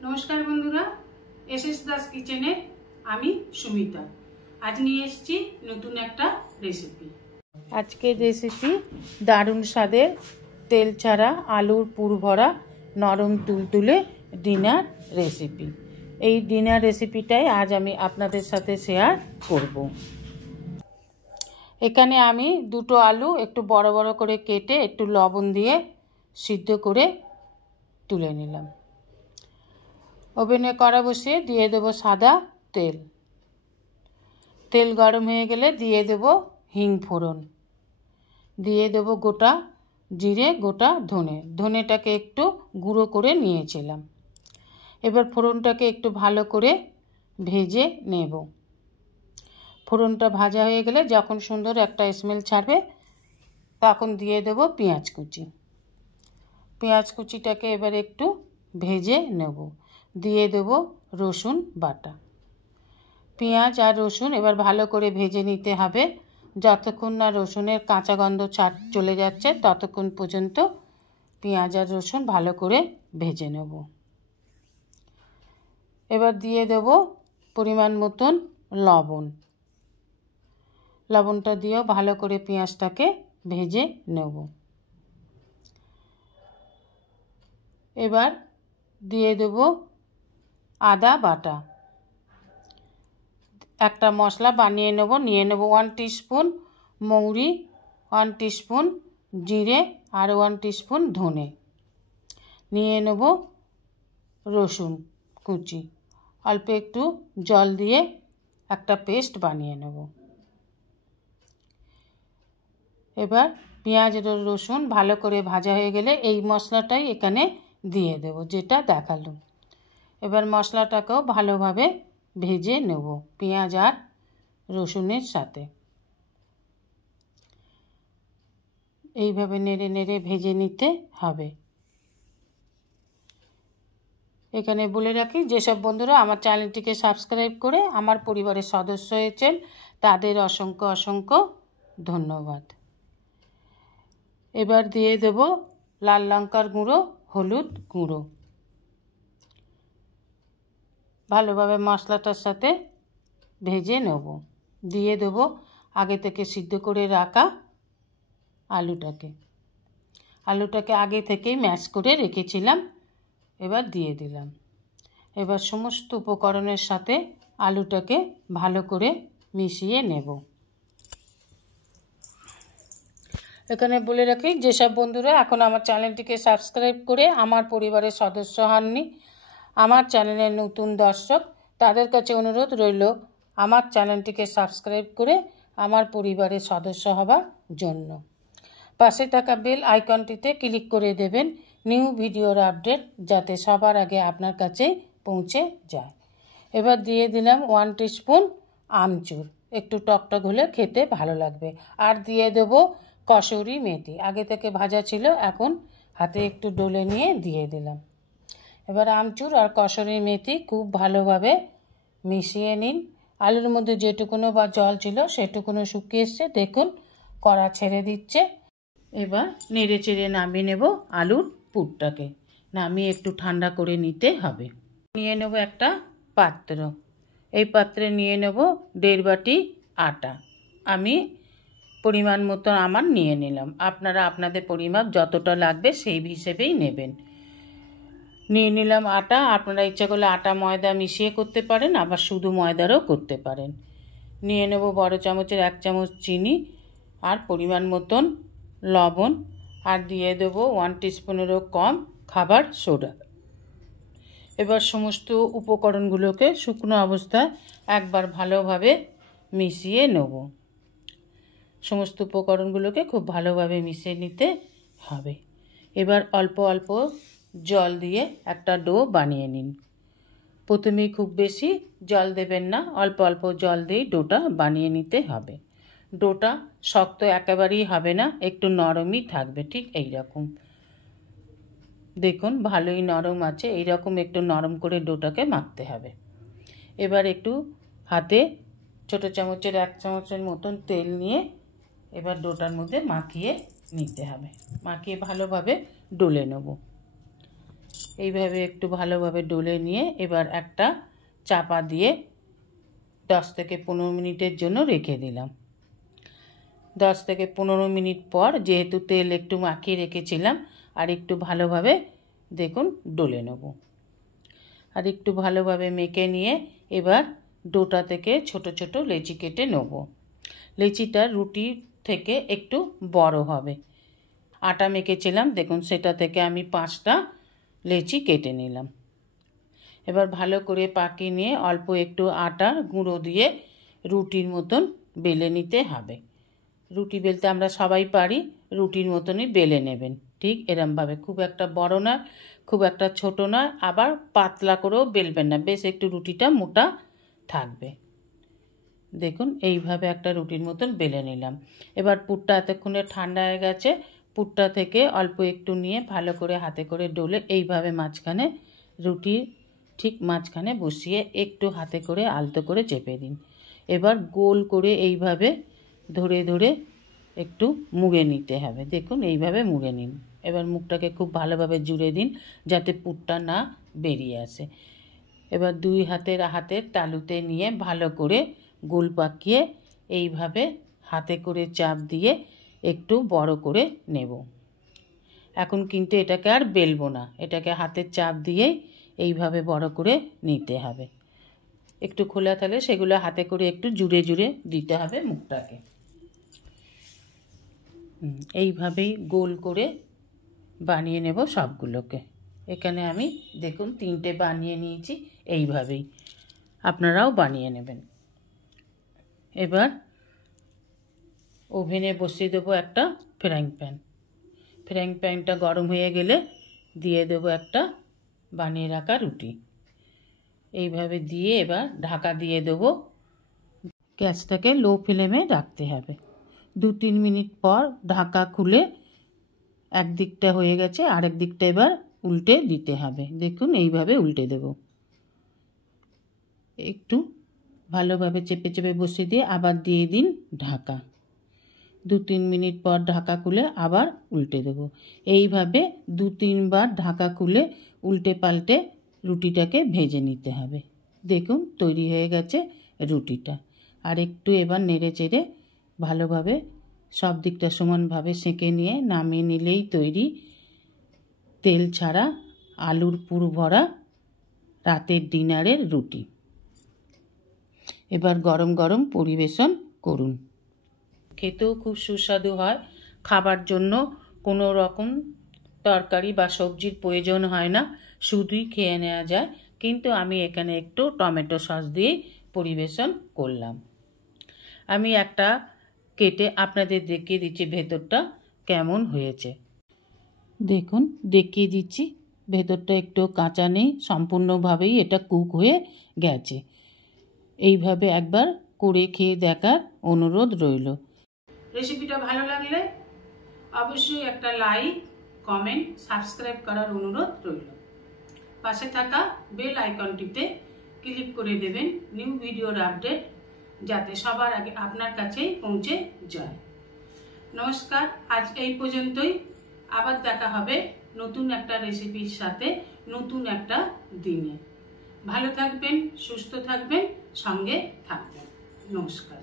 नमस्कार बंधुरा एसएस दास किचेने आमी सुमिता आज निये एसेछि नतून एकटा रेसिपि। आजकेर रेसिपि दारुण स्वादेर तेल छाड़ा आलुर पुर भरा नरम तुलतुले डिनार रेसिपि। এই ডিনার রেসিপিটাই আজ আমি আপনাদের সাথে শেয়ার করব। এখানে আমি দুটো আলু একটু বড় বড় করে কেটে একটু লবণ দিয়ে সিদ্ধ করে তুলে নিলাম। ওভেনে কড়া বসিয়ে দিয়ে দেব সাদা তেল। তেল গরম হয়ে গেলে দিয়ে দেব হিং ফোড়ন, দিয়ে দেব গোটা জিরে গোটা ধনে। ধনেটাকে একটু গুঁড়ো করে নিয়েছিলাম। এবার ফোড়নটাকে একটু ভালো করে ভেজে নেব। ফোড়নটা ভাজা হয়ে গেলে যখন সুন্দর একটা স্মেল ছাড়বে তখন দিয়ে দেব পেঁয়াজ কুচি। পেঁয়াজ কুচিটাকে এবার একটু ভেজে নেব। দিয়ে দেব রসুন বাটা। পেঁয়াজ আর রসুন এবার ভালো করে ভেজে নিতে হবে। যতক্ষণ না রসুনের কাঁচা গন্ধ চলে যাচ্ছে ততক্ষণ পর্যন্ত পেঁয়াজ আর রসুন ভালো করে ভেজে নেব। এবার দিয়ে দেব পরিমাণ মতন লবণ। লবণটা দিয়েও ভালো করে পেঁয়াজটাকে ভেজে নেব। এবার দিয়ে দেব আদা বাটা। একটা মশলা বানিয়ে নেব। নিয়ে নেব 1 টিস্পুন মৌরি, 1 টিস্পুন জিরে আর 1 টিস্পুন ধনে। নিয়ে নেব রসুন কুচি। অল্প একটু জল দিয়ে একটা পেস্ট বানিয়ে নেব। এবার পেঁয়াজ আর রসুন ভালো করে ভাজা হয়ে গেলে এই মশলাটাই এখানে দিয়ে দেব যেটা দেখালাম। এবার মশলাটাকেও ভালোভাবে ভেজে নেব পেঁয়াজ আর রসুনের সাথে। এইভাবে নেড়ে নেড়ে ভেজে নিতে হবে। এখানে বলে রাখি যেসব বন্ধুরা আমার চ্যানেলটিকে সাবস্ক্রাইব করে আমার পরিবারের সদস্য হয়েছেন তাদের অসংখ্য অসংখ্য ধন্যবাদ। এবার দিয়ে দেব লাল লঙ্কার গুঁড়ো, হলুদ গুঁড়ো। ভালোভাবে মশলাটার সাথে ভেজে নেব। দিয়ে দেব আগে থেকে সিদ্ধ করে রাখা আলুটাকে আগে থেকেই ম্যাশ করে রেখেছিলাম। এবার দিয়ে দিলাম। এবার সমস্ত উপকরণের সাথে আলুটাকে ভালো করে মিশিয়ে নেব। এখানে বলে রাখি যেসব বন্ধুরা এখন আমার চ্যানেলটিকে সাবস্ক্রাইব করে আমার পরিবারের সদস্য হননি, আমার চ্যানেলের নতুন দর্শক, তাদের কাছে অনুরোধ রইল আমার চ্যানেলটিকে সাবস্ক্রাইব করে আমার পরিবারের সদস্য হবার জন্য। পাশে থাকা বেল আইকনটিতে ক্লিক করে দেবেন নিউ ভিডিওর আপডেট যাতে সবার আগে আপনার কাছে পৌঁছে যায়। এবার দিয়ে দিলাম 1 টিস্পুন আমচুর। একটু টকটক হলে খেতে ভালো লাগবে। আর দিয়ে দেব কসুরি মেথি। আগে থেকে ভাজা ছিল, এখন হাতে একটু ডলে নিয়ে দিয়ে দিলাম। এবার আমচুর আর কসুরি মেথি খুব ভালোভাবে মিশিয়ে নিন। আলুর মধ্যে যেটুকুনো বা জল ছিল সেটুকুনো শুকিয়ে এসছে, দেখুন কড়া ছেড়ে দিচ্ছে। এবার নেড়ে চেড়ে নামিয়ে নেব আলুর পুরটাকে। নামিয়ে একটু ঠান্ডা করে নিতে হবে। নিয়ে নেব একটা পাত্র। এই পাত্রে নিয়ে নেব 1.5 বাটি আটা। আমি পরিমাণ মতো আমার নিয়ে নিলাম। আপনারা আপনাদের পরিমাপ যতটা লাগবে সেই হিসেবেই নেবেন। নিয়ে নিলাম আটা। আপনারা ইচ্ছা করলে আটা ময়দা মিশিয়ে করতে পারেন, আবার শুধু ময়দারও করতে পারেন। নিয়ে নেব বড় চামচের 1 চামচ চিনি আর পরিমাণ মতন লবণ, আর দিয়ে দেব 1 টিস্পুনেরও কম খাবার সোডা। এবার সমস্ত উপকরণগুলোকে শুকনো অবস্থায় একবার ভালোভাবে মিশিয়ে নেব। সমস্ত উপকরণগুলোকে খুব ভালোভাবে মিশিয়ে নিতে হবে। এবার অল্প অল্প জল দিয়ে একটা ডো বানিয়ে নিন। প্রথমেই খুব বেশি জল দেবেন না, অল্প অল্প জল দিয়ে ডোটা বানিয়ে নিতে হবে। ডোটা শক্ত একেবারেই হবে না, একটু নরমই থাকবে, ঠিক এই রকম। দেখুন ভালোই নরম আছে। এই রকম একটু নরম করে ডোটাকে মাখতে হবে। এবার একটু হাতে ছোটো চামচের 1 চামচের মতন তেল নিয়ে এবার ডোটার মধ্যে মাখিয়ে নিতে হবে। মাখিয়ে ভালোভাবে ডলে নেব। এইভাবে একটু ভালোভাবে ডলে নিয়ে এবার একটা চাপা দিয়ে 10 থেকে 15 মিনিটের জন্য রেখে দিলাম। 10 থেকে 15 মিনিট পর যেহেতু তেল একটু মাখিয়ে রেখেছিলাম, আর একটু ভালোভাবে দেখুন ডলে নেব। আর একটু ভালোভাবে মেখে নিয়ে এবার ডোটা থেকে ছোট ছোট লেচি কেটে নেব। লেচিটা রুটি থেকে একটু বড় হবে। আটা মেখেছিলাম, দেখুন সেটা থেকে আমি 5টা লেচি কেটে নিলাম। এবার ভালো করে পাকিয়ে নিয়ে অল্প একটু আটার গুঁড়ো দিয়ে রুটির মতন বেলে নিতে হবে। রুটি বেলতে আমরা সবাই পারি, রুটির মতনই বেলে নেবেন, ঠিক এরমভাবে। খুব একটা বড় না, খুব একটা ছোট না, আবার পাতলা করেও বেলবেন না, বেশ একটু রুটিটা মোটা থাকবে। দেখুন এইভাবে একটা রুটির মতন বেলে নিলাম। এবার পুরটা এতক্ষণে ঠান্ডা হয়ে গেছে, পুরটা থেকে অল্প একটু নিয়ে ভালো করে হাতে করে ডলে এইভাবে মাঝখানে রুটির ঠিক মাঝখানে বসিয়ে একটু হাতে করে আলতো করে চেপে দিন। এবার গোল করে এইভাবে ধরে ধরে একটু মুড়ে নিতে হবে। দেখুন এইভাবে মুড়ে নিন। এবার মুখটাকে খুব ভালোভাবে জুড়ে দিন যাতে পুরটা না বেরিয়ে আসে। এবার 2 হাতের তালুতে নিয়ে ভালো করে গোল পাকিয়ে এইভাবে হাতে করে চাপ দিয়ে একটু বড় করে নেব। এখন কিন্তু এটাকে আর বেলবো না, এটাকে হাতের চাপ দিয়েই এইভাবে বড় করে নিতে হবে। একটু খোলা থাকলে সেগুলো হাতে করে একটু জুড়ে জুড়ে দিতে হবে মুখটাকে। এইভাবেই গোল করে বানিয়ে নেব সবগুলোকে। এখানে আমি দেখুন 3টে বানিয়ে নিয়েছি, এইভাবেই আপনারাও বানিয়ে নেবেন। এবার ওভেনে বসিয়ে দেবো একটা ফ্রাইং প্যান। ফ্রাইং প্যানটা গরম হয়ে গেলে দিয়ে দেবো একটা বানিয়ে রাখা রুটি। এইভাবে দিয়ে এবার ঢাকা দিয়ে দেবো। গ্যাসটাকে লো ফ্লেমে রাখতে হবে। 2-3 মিনিট পর ঢাকা খুলে একদিকটা হয়ে গেছে, আরেক দিকটা এবার উল্টে দিতে হবে। দেখুন এইভাবে উল্টে দেব। একটু ভালোভাবে চেপে চেপে বসিয়ে দিয়ে আবার দিয়ে দিন ঢাকা। 2-3 মিনিট পর ঢাকা খুলে আবার উল্টে দেব। এইভাবে 2-3 বার ঢাকা খুলে উল্টে পাল্টে রুটিটাকে ভেজে নিতে হবে। দেখুন তৈরি হয়ে গেছে রুটিটা। আর একটু এবার নেড়ে চেড়ে ভালোভাবে সব দিকটা সমানভাবে সেঁকে নিয়ে নামিয়ে নিলেই তৈরি তেল ছাড়া আলুর পুর ভরা রাতের ডিনারের রুটি। এবার গরম গরম পরিবেশন করুন। খেতেও খুব সুস্বাদু হয়। খাবার জন্য কোনো রকম তরকারি বা সবজির প্রয়োজন হয় না, শুধুই খেয়ে নেওয়া যায়। কিন্তু আমি এখানে একটু টমেটো সস দিয়ে পরিবেশন করলাম। আমি একটা কেটে আপনাদের দেখিয়ে দিচ্ছি ভেতরটা কেমন হয়েছে। দেখুন দেখিয়ে দিচ্ছি, ভেতরটা একটু কাঁচা নেই, সম্পূর্ণভাবেই এটা কুক হয়ে গেছে। এইভাবে একবার করে খেয়ে দেখার অনুরোধ রইল। রেসিপিটা ভালো লাগলে অবশ্যই একটা লাইক, কমেন্ট, সাবস্ক্রাইব করার অনুরোধ রইল। পাশে থাকা বেল আইকনটিতে ক্লিক করে দেবেন নিউ ভিডিওর আপডেট যাতে সবার আগে আপনার কাছেই পৌঁছে যায়। নমস্কার, আজ এই পর্যন্তই। আবার দেখা হবে নতুন একটা রেসিপির সাথে নতুন একটা দিনে। ভালো থাকবেন, সুস্থ থাকবেন, সঙ্গে থাকবেন। নমস্কার।